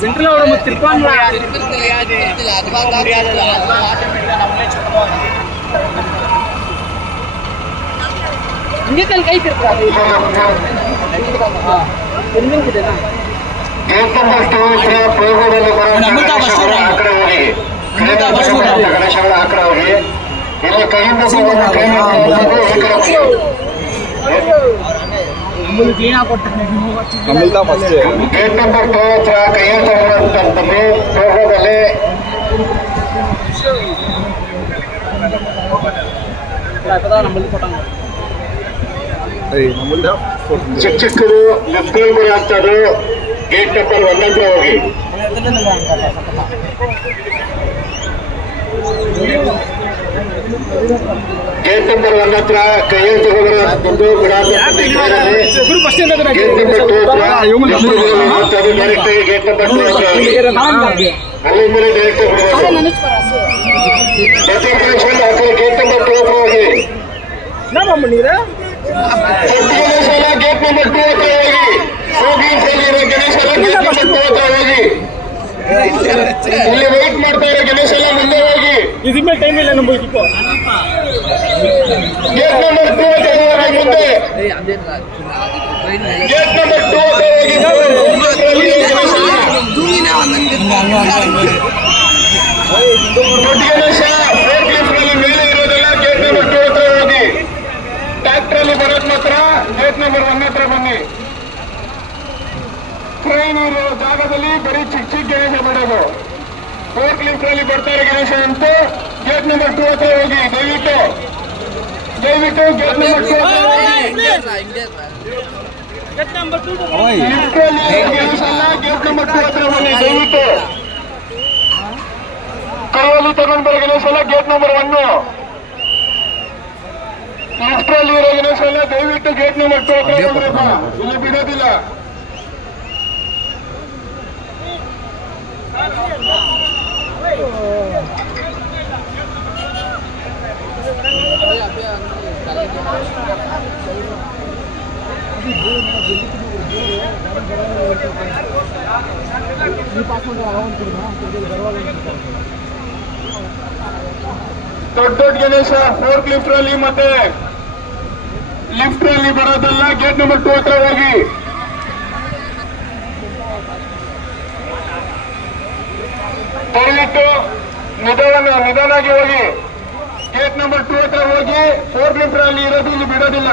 Central అవడం తిరుపతి ಹಿಂಗೆ ಕೈ ತಿರ್ತಾರೆ ಇಲ್ಲಿ ಕೈಯಿಂದ ಗೇಟ್ ನಂಬರ್ 2 ಹತ್ರ ಕೈಯಲ್ಲಿ ಹೋಗೋದಲ್ಲಿ ಚಿಕ್ಕ ಚಿಕ್ಕದು ಮಕ್ಕಳು ಆಗ್ತಾರೆ. ಗೇಟ್ ನಂಬರ್ 1 ಹತ್ರ ಹೋಗಿ ಗೇಟ್ ನಂಬರ್ 1 ಹತ್ರ ಕೈಯಲ್ಲಿ ತಗೊಂಡು ಗೇಟ್ ನಂಬರ್ 2 ಹತ್ರ ಡೈರೆಕ್ಟ್ ಆಗಿ ಗೇಟ್ ನಂಬರ್ 2 ಹತ್ರ ಅಲ್ಲಿಂದ ಡೈರೆಕ್ಟ್ ಗೇಟ್ ನಂಬರ್ 2 ಹತ್ರ ಹೋಗಿ ಗೇಟ್ ನಂಬರ್ 2 ಹತ್ರ ಹೋಗಿ ಗಣೇಶ ಗೇಟ್ ನಂಬರ್ 2 ಹತ್ರ ಹೋಗಿ ಇಲ್ಲಿ ವೇಟ್ ಮಾಡ್ತಾ ಇರೋ ಗಣೇಶ ಎಲ್ಲ ಮುಂದೆ ಹೋಗಿ ಇದ್ಮೇಲೆ ಟೈಮ್ ಇಲ್ಲ ನಮ್ಮ ಗೇಟ್ ನಂಬರ್ 2 ಹತ್ರ ಹೋಗಿ ಮುಂದೆ ಗೇಟ್ ನಂಬರ್ 2 ಹತ್ರ ಹೋಗಿ ದೊಡ್ಡ ಗಣೇಶ ಫೋರ್ಕ್ ಲಿಫ್ಟ್ ನಲ್ಲಿ ಮೇಲೆ ಇರೋದೆಲ್ಲ ಗೇಟ್ ನಂಬರ್ 2 ಹತ್ರ ಹೋಗಿ ಟ್ರ್ಯಾಕ್ಟರ್ ಅಲ್ಲಿ ಬರೋದ್ ಮಾತ್ರ ಗೇಟ್ ನಂಬರ್ 1 ಹತ್ರ ಬನ್ನಿ. ಟ್ರೈನ್ ಇರೋ ಜಾಗದಲ್ಲಿ ಬರೀ ಚಿಕ್ಕ ಚಿಕ್ಕ ಗಣೇಶ ಬಿಡೋದು. ಫೋರ್ಕ್ ಲಿಫ್ಟ್ ನಲ್ಲಿ ಬರ್ತಾರೆ ಗಣೇಶ ಅಂತೂ ಗೇಟ್ ನಂಬರ್ 2 ಹತ್ರ ಹೋಗಿ ದಯವಿಟ್ಟು ಗೇಟ್ ನಂಬರ್ 2 ಹತ್ರ ಹೋಗಿ ಲಿಫ್ಟ್ ಅಲ್ಲಿ ಗಣೇಶ ಅಲ್ಲ ಗೇಟ್ ನಂಬರ್ 2 ಹತ್ರ ಬನ್ನಿ ದಯವಿಟ್ಟು. ಕೈಯಲ್ಲಿ ತಗೊಂಡ್ ಬರೋ ಗಣೇಶ ಅಲ್ಲ ಗೇಟ್ ನಂಬರ್ 1 ಲಿಫ್ಟ್ ಅಲ್ಲಿ ಇರೋ ಗಣೇಶ ಅಲ್ಲ ದಯವಿಟ್ಟು ಗೇಟ್ ನಂಬರ್ 2 ಹತ್ರ ಬಂದ್ರಪ್ಪ, ಇಲ್ಲಿ ಬಿಡೋದಿಲ್ಲ. ದೊಡ್ಡ ಗಣೇಶ ಫೋರ್ಕ್ ಲಿಫ್ಟ್ ಅಲ್ಲಿ ಮತ್ತೆ ಲಿಫ್ಟ್ ಅಲ್ಲಿ ಬರೋದಲ್ಲ ಗೇಟ್ ನಂಬರ್ 2 ಹತ್ರ ಹೋಗಿ ದಯವಿಟ್ಟು ನಿಧಾನಾಗಿ ಹೋಗಿ ಗೇಟ್ ನಂಬರ್ 2 ಹತ್ರ ಹೋಗಿ ಫೋರ್ಕ್ ಲಿಫ್ಟ್ ಅಲ್ಲಿ ಇರೋದು ಇಲ್ಲಿ ಬಿಡೋದಿಲ್ಲ.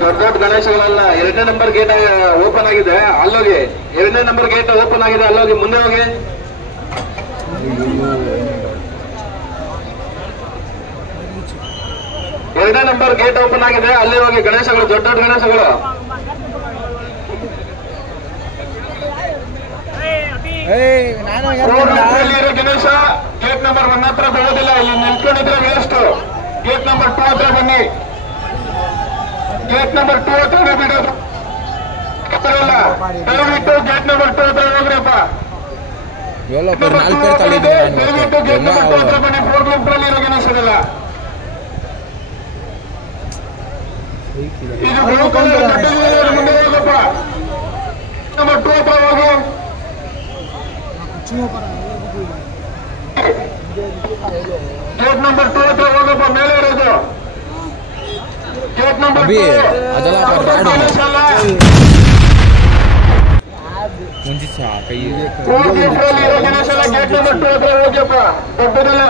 ದೊಡ್ಡ ಗಣೇಶಗಳೆಲ್ಲ 2ನೇ ನಂಬರ್ ಗೇಟ್ ಓಪನ್ ಆಗಿದೆ ಅಲ್ಲೋಗಿ 2ನೇ ನಂಬರ್ ಗೇಟ್ ಓಪನ್ ಆಗಿದೆ ಅಲ್ಲೋಗಿ ಮುಂದೆ ಹೋಗಿ. 2ನೇ ನಂಬರ್ ಗೇಟ್ ಓಪನ್ ಆಗಿದೆ ಅಲ್ಲಿ ಹೋಗಿ ಗಣೇಶಗಳು ದೊಡ್ಡ ಗಣೇಶಗಳು. ಇರೋ ಗಣೇಶ ಗೇಟ್ ನಂಬರ್ 1 ಹತ್ರ ಬರೋದಿಲ್ಲ, ಇಲ್ಲಿ ನಿಲ್ಕೊಂಡಿದ್ರೆ ವೇಸ್ಟ್. ಗೇಟ್ ನಂಬರ್ 2 ಹತ್ರ ಬನ್ನಿ. ಗೇಟ್ ನಂಬರ್ 2 ಹತ್ರ ಬಿಡೋದು ಬರಲ್ಲ, ದಯವಿಟ್ಟು ಗೇಟ್ ನಂಬರ್ 2 ಹತ್ರ ಹೋಗ್ರಪ್ಪ. ದಯವಿಟ್ಟು ಗೇಟ್ ನಂಬರ್ 2 ಹತ್ರ ಬನ್ನಿ. ಫೋರ್ಕ್ ಲಿಫ್ಟ್ ಅಲ್ಲಿ ಇರೋ ಗಣೇಶದಲ್ಲ ಇದು ಮುಂದೆ ಹೋಗಪ್ಪ. ನಂಬರ್ 2 ಹತ್ರ ಹೋಗು. ಗೇಟ್ ನಂಬರ್ 2 ಹತ್ರ ಹೋಗಪ್ಪ, ಮೇಲೆ ಇರೋದು ಗೇಟ್ ನಂಬರ್ 2. ಗೇಟ್ ನಂಬರ್ 2 ಹತ್ರ ಹೋಗ್ಯಪ್ಪ, ದೊಡ್ಡದಲ್ಲ.